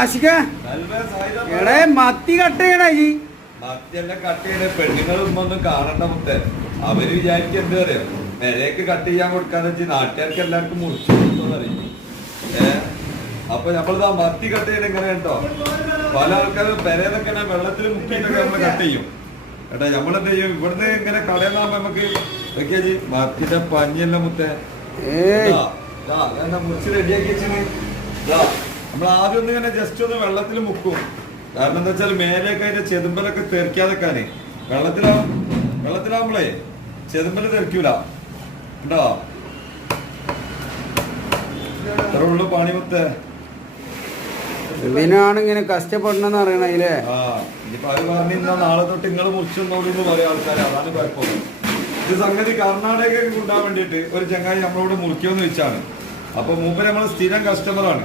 ആശിക്ക എടേ മത്തി കട്ട് ചെയ്യണേ ജി മത്തിയെല്ലാം കട്ട് ചെയ്യണേ പെണ്ണുങ്ങളും ഒന്നും കാണണ്ട മുത്തേ. അവര് വിചാരിക്കും എന്താ പറയാ പെരേക്ക് കട്ട് ചെയ്യാൻ കൊടുക്കാന്ന് വെച്ചാൽ നാട്ടുകാർക്ക് എല്ലാവർക്കും മുറിച്ചു കൊടുത്തോന്നറിയും. അപ്പൊ നമ്മളിതാ മത്തി കട്ട് ചെയ്യണ എങ്ങനെ കേട്ടോ, പല ആൾക്കാരും പെരേന്നൊക്കെ വെള്ളത്തിൽ മുക്കിയിട്ടൊക്കെ നമ്മള് കട്ട് ചെയ്യും കേട്ടാ. നമ്മളെന്താ ചെയ്യും, ഇവിടുന്ന് ഇങ്ങനെ കടയെന്നാകുമ്പോ നമുക്ക് വെക്കാ മത്തിന്റെ പഞ്ഞെല്ലാം മുത്തേ മുറിച്ച് റെഡിയാക്കി വെച്ചിന്. നമ്മൾ ആദ്യം ഒന്ന് ഇങ്ങനെ ജസ്റ്റ് ഒന്ന് വെള്ളത്തിൽ മുക്കും. കാരണം എന്താ വെച്ചാൽ മേലേക്ക് അതിന്റെ ചെതുമ്പലൊക്കെ തെറിക്കാതെക്കാന്. വെള്ളത്തിലാവുമ്പളേ ചെതുമ്പല് തെറിക്കൂല ഉണ്ടോ. ഇത്ര ഉള്ളു പണി മുത്തേ. ഇതിനാണ് ഇങ്ങനെ കഷ്ടപ്പെടണെന്ന് അറിയണേ. ഇനിയിപ്പോ അവര് പറഞ്ഞിരുന്ന നാളെ തൊട്ട് നിങ്ങൾ മുറിച്ചെന്നോളൂ എന്ന് പറയാം ആൾക്കാർ. അതാണ് കുഴപ്പം. ഇത് സംഗതി കർണാടകയ്ക്ക് കൊണ്ടുപോകാൻ വേണ്ടിയിട്ട് ഒരു ചങ്ങായി നമ്മളോട് മുറിക്കുമെന്ന് വെച്ചാണ്. അപ്പൊ മൂപ്പര് നമ്മള് സ്ഥിരം കസ്റ്റമറാണ്.